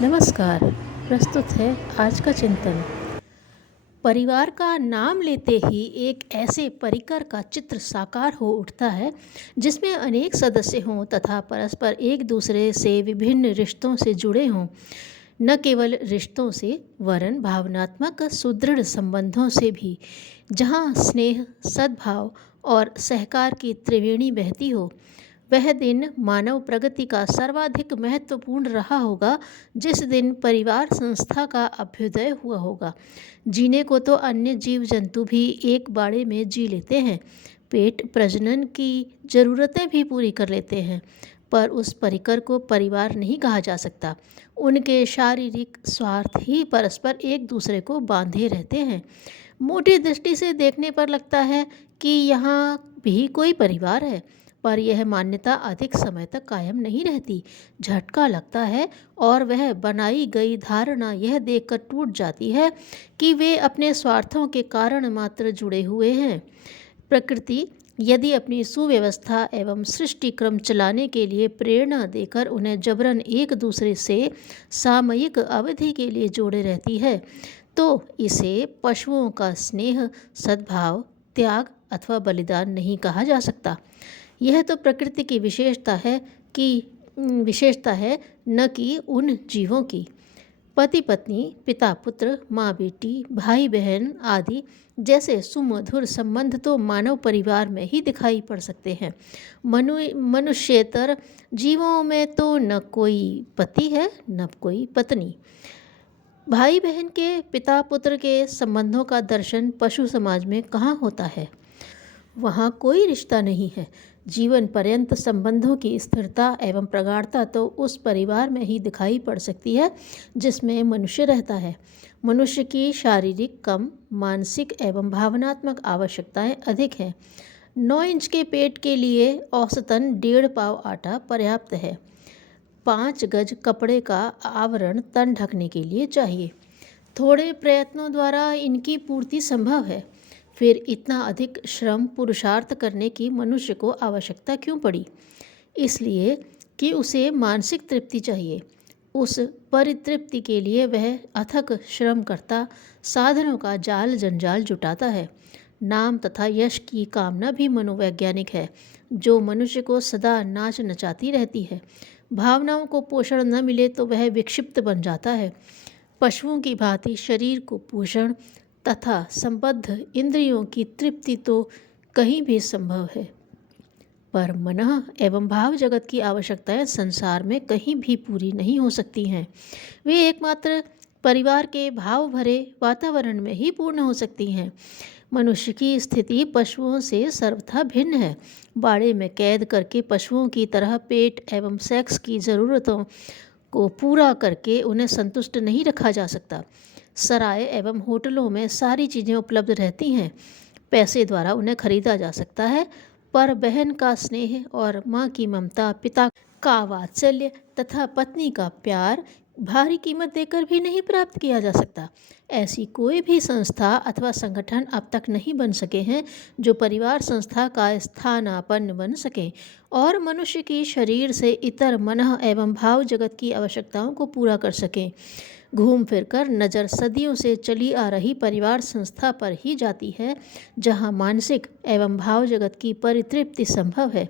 नमस्कार। प्रस्तुत है आज का चिंतन। परिवार का नाम लेते ही एक ऐसे परिकर का चित्र साकार हो उठता है जिसमें अनेक सदस्य हों तथा परस्पर एक दूसरे से विभिन्न रिश्तों से जुड़े हों। न केवल रिश्तों से वरन भावनात्मक सुदृढ़ संबंधों से भी, जहाँ स्नेह, सद्भाव और सहकार की त्रिवेणी बहती हो। वह दिन मानव प्रगति का सर्वाधिक महत्वपूर्ण रहा होगा जिस दिन परिवार संस्था का अभ्युदय हुआ होगा। जीने को तो अन्य जीव जंतु भी एक बाड़े में जी लेते हैं, पेट प्रजनन की जरूरतें भी पूरी कर लेते हैं, पर उस परिकर को परिवार नहीं कहा जा सकता। उनके शारीरिक स्वार्थ ही परस्पर एक दूसरे को बांधे रहते हैं। मोटी दृष्टि से देखने पर लगता है कि यहाँ भी कोई परिवार है, पर यह मान्यता अधिक समय तक कायम नहीं रहती। झटका लगता है और वह बनाई गई धारणा यह देखकर टूट जाती है कि वे अपने स्वार्थों के कारण मात्र जुड़े हुए हैं। प्रकृति यदि अपनी सुव्यवस्था एवं सृष्टि क्रम चलाने के लिए प्रेरणा देकर उन्हें जबरन एक दूसरे से सामयिक अवधि के लिए जोड़े रहती है, तो इसे पशुओं का स्नेह, सद्भाव, त्याग अथवा बलिदान नहीं कहा जा सकता। यह तो प्रकृति की विशेषता है, न कि उन जीवों की। पति पत्नी, पिता पुत्र, माँ बेटी, भाई बहन आदि जैसे सुमधुर संबंध तो मानव परिवार में ही दिखाई पड़ सकते हैं। मनुष्येतर जीवों में तो न कोई पति है न कोई पत्नी। भाई बहन के, पिता पुत्र के संबंधों का दर्शन पशु समाज में कहाँ होता है? वहाँ कोई रिश्ता नहीं है। जीवन पर्यंत संबंधों की स्थिरता एवं प्रगाढ़ता तो उस परिवार में ही दिखाई पड़ सकती है जिसमें मनुष्य रहता है। मनुष्य की शारीरिक कम, मानसिक एवं भावनात्मक आवश्यकताएं अधिक हैं। 9 इंच के पेट के लिए औसतन 1.5 पाव आटा पर्याप्त है। 5 गज कपड़े का आवरण तन ढकने के लिए चाहिए। थोड़े प्रयत्नों द्वारा इनकी पूर्ति संभव है। फिर इतना अधिक श्रम पुरुषार्थ करने की मनुष्य को आवश्यकता क्यों पड़ी? इसलिए कि उसे मानसिक तृप्ति चाहिए। उस परितृप्ति के लिए वह अथक श्रम करता, साधनों का जाल जंजाल जुटाता है। नाम तथा यश की कामना भी मनोवैज्ञानिक है, जो मनुष्य को सदा नाच नचाती रहती है। भावनाओं को पोषण न मिले तो वह विक्षिप्त बन जाता है। पशुओं की भांति शरीर को पोषण तथा संबद्ध इंद्रियों की तृप्ति तो कहीं भी संभव है, पर मन एवं भाव जगत की आवश्यकताएं संसार में कहीं भी पूरी नहीं हो सकती हैं। वे एकमात्र परिवार के भाव भरे वातावरण में ही पूर्ण हो सकती हैं। मनुष्य की स्थिति पशुओं से सर्वथा भिन्न है। बाड़े में कैद करके पशुओं की तरह पेट एवं सेक्स की ज़रूरतों को पूरा करके उन्हें संतुष्ट नहीं रखा जा सकता। सराय एवं होटलों में सारी चीज़ें उपलब्ध रहती हैं, पैसे द्वारा उन्हें खरीदा जा सकता है, पर बहन का स्नेह और माँ की ममता, पिता का वात्सल्य तथा पत्नी का प्यार भारी कीमत देकर भी नहीं प्राप्त किया जा सकता। ऐसी कोई भी संस्था अथवा संगठन अब तक नहीं बन सके हैं जो परिवार संस्था का स्थानापन्न बन सके और मनुष्य की शरीर से इतर मन एवं भाव जगत की आवश्यकताओं को पूरा कर सकें। घूम फिरकर नज़र सदियों से चली आ रही परिवार संस्था पर ही जाती है, जहाँ मानसिक एवं भाव जगत की परितृप्ति संभव है।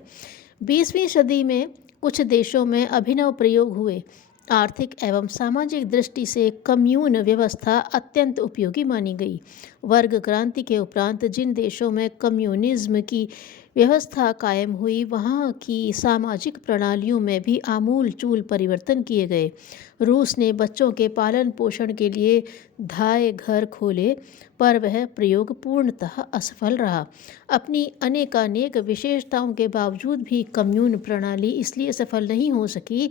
20वीं सदी में कुछ देशों में अभिनव प्रयोग हुए। आर्थिक एवं सामाजिक दृष्टि से कम्यून व्यवस्था अत्यंत उपयोगी मानी गई। वर्ग क्रांति के उपरांत जिन देशों में कम्युनिज्म की व्यवस्था कायम हुई, वहाँ की सामाजिक प्रणालियों में भी आमूल चूल परिवर्तन किए गए। रूस ने बच्चों के पालन पोषण के लिए धाय घर खोले, पर वह प्रयोग पूर्णतः असफल रहा। अपनी अनेकानेक विशेषताओं के बावजूद भी कम्यून प्रणाली इसलिए सफल नहीं हो सकी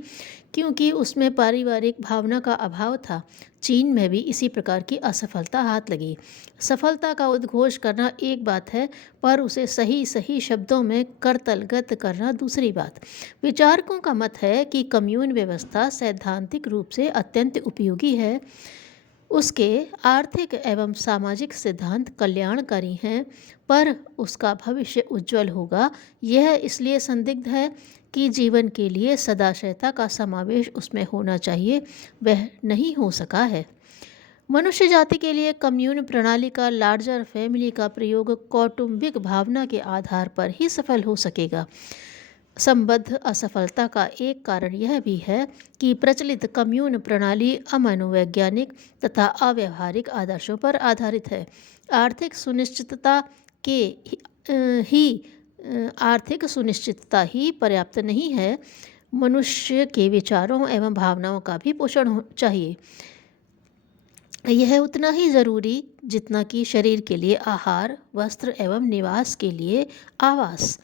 क्योंकि उसमें पारिवारिक भावना का अभाव था। चीन में भी इसी प्रकार की असफलता हाथ लगी। सफलता का उद्घोष करना एक बात है, पर उसे सही सही शब्दों में करतलगत करना दूसरी बात। विचारकों का मत है कि कम्यून व्यवस्था सैद्धांतिक रूप से अत्यंत उपयोगी है। उसके आर्थिक एवं सामाजिक सिद्धांत कल्याणकारी हैं, पर उसका भविष्य उज्जवल होगा यह इसलिए संदिग्ध है कि जीवन के लिए सदाशयता का समावेश उसमें होना चाहिए, वह नहीं हो सका है। मनुष्य जाति के लिए कम्यून प्रणाली का लार्जर फैमिली का प्रयोग कौटुंबिक भावना के आधार पर ही सफल हो सकेगा। संबद्ध असफलता का एक कारण यह भी है कि प्रचलित कम्यून प्रणाली अमनोवैज्ञानिक तथा अव्यावहारिक आदर्शों पर आधारित है। आर्थिक सुनिश्चितता के आर्थिक सुनिश्चितता ही पर्याप्त नहीं है, मनुष्य के विचारों एवं भावनाओं का भी पोषण चाहिए। यह उतना ही जरूरी जितना कि शरीर के लिए आहार, वस्त्र एवं निवास के लिए आवास।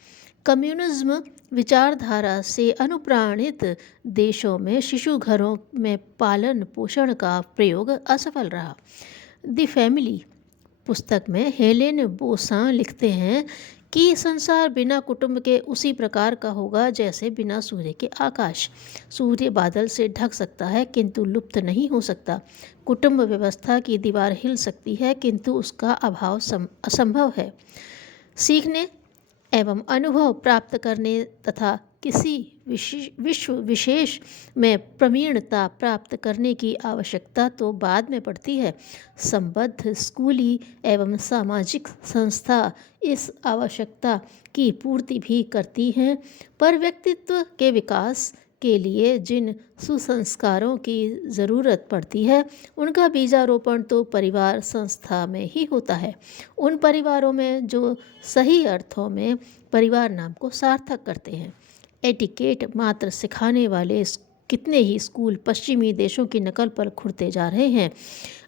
कम्युनिज्म विचारधारा से अनुप्राणित देशों में शिशु घरों में पालन पोषण का प्रयोग असफल रहा। द फैमिली पुस्तक में हेलेन बोसां लिखते हैं कि संसार बिना कुटुंब के उसी प्रकार का होगा जैसे बिना सूर्य के आकाश। सूर्य बादल से ढक सकता है किंतु लुप्त नहीं हो सकता। कुटुंब व्यवस्था की दीवार हिल सकती है किंतु उसका अभाव असंभव है। सीखने एवं अनुभव प्राप्त करने तथा किसी विश्व विशेष में प्रवीणता प्राप्त करने की आवश्यकता तो बाद में पड़ती है। संबद्ध स्कूली एवं सामाजिक संस्था इस आवश्यकता की पूर्ति भी करती हैं, पर व्यक्तित्व के विकास के लिए जिन सुसंस्कारों की ज़रूरत पड़ती है उनका बीजारोपण तो परिवार संस्था में ही होता है। उन परिवारों में जो सही अर्थों में परिवार नाम को सार्थक करते हैं। एटिकेट मात्र सिखाने वाले कितने ही स्कूल पश्चिमी देशों की नकल पर खुड़ते जा रहे हैं।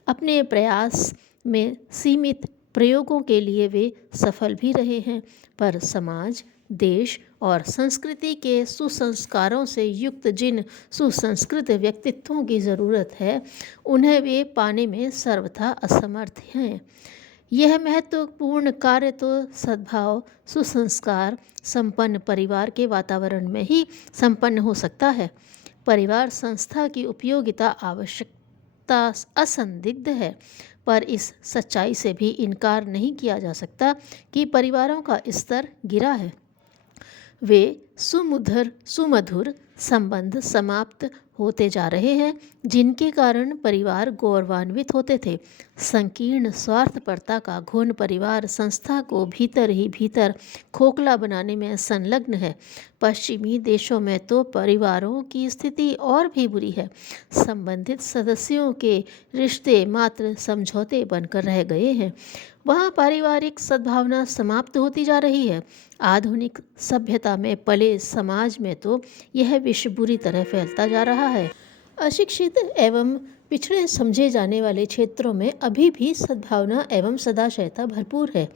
अपने प्रयास में सीमित प्रयोगों के लिए वे सफल भी रहे हैं, पर समाज, देश और संस्कृति के सुसंस्कारों से युक्त जिन सुसंस्कृत व्यक्तित्वों की ज़रूरत है उन्हें वे पाने में सर्वथा असमर्थ हैं। यह महत्वपूर्ण कार्य तो सद्भाव सुसंस्कार संपन्न परिवार के वातावरण में ही संपन्न हो सकता है। परिवार संस्था की उपयोगिता आवश्यकता असंदिग्ध है, पर इस सच्चाई से भी इनकार नहीं किया जा सकता कि परिवारों का स्तर गिरा है। वे सुमधुर संबंध समाप्त होते जा रहे हैं जिनके कारण परिवार गौरवान्वित होते थे। संकीर्ण स्वार्थपरता का घुन परिवार संस्था को भीतर ही भीतर खोखला बनाने में संलग्न है। पश्चिमी देशों में तो परिवारों की स्थिति और भी बुरी है। संबंधित सदस्यों के रिश्ते मात्र समझौते बनकर रह गए हैं। वहाँ पारिवारिक सद्भावना समाप्त होती जा रही है। आधुनिक सभ्यता में पले समाज में तो यह विष बुरी तरह फैलता जा रहा है। अशिक्षित एवं पिछड़े समझे जाने वाले क्षेत्रों में अभी भी सद्भावना एवं सदाशयता भरपूर है।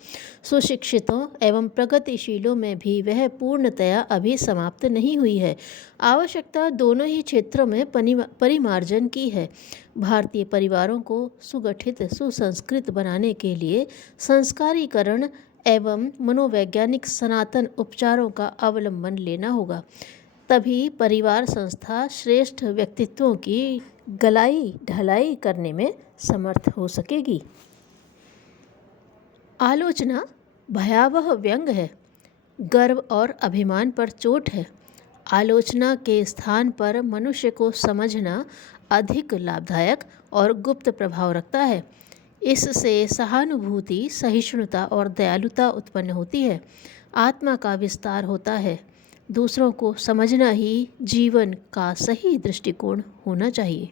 सुशिक्षितों एवं प्रगतिशीलों में भी वह पूर्णतया अभी समाप्त नहीं हुई है। आवश्यकता दोनों ही क्षेत्रों में परिमार्जन की है। भारतीय परिवारों को सुगठित सुसंस्कृत बनाने के लिए संस्कारीकरण एवं मनोवैज्ञानिक सनातन उपचारों का अवलंबन लेना होगा। तभी परिवार संस्था श्रेष्ठ व्यक्तित्वों की गलाई ढलाई करने में समर्थ हो सकेगी। आलोचना भयावह व्यंग है, गर्व और अभिमान पर चोट है। आलोचना के स्थान पर मनुष्य को समझना अधिक लाभदायक और गुप्त प्रभाव रखता है। इससे सहानुभूति, सहिष्णुता और दयालुता उत्पन्न होती है। आत्मा का विस्तार होता है। दूसरों को समझना ही जीवन का सही दृष्टिकोण होना चाहिए।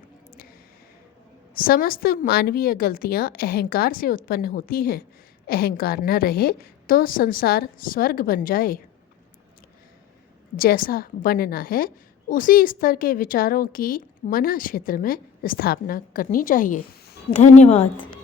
समस्त मानवीय गलतियां अहंकार से उत्पन्न होती हैं। अहंकार न रहे तो संसार स्वर्ग बन जाए। जैसा बनना है उसी स्तर के विचारों की मना क्षेत्र में स्थापना करनी चाहिए। धन्यवाद।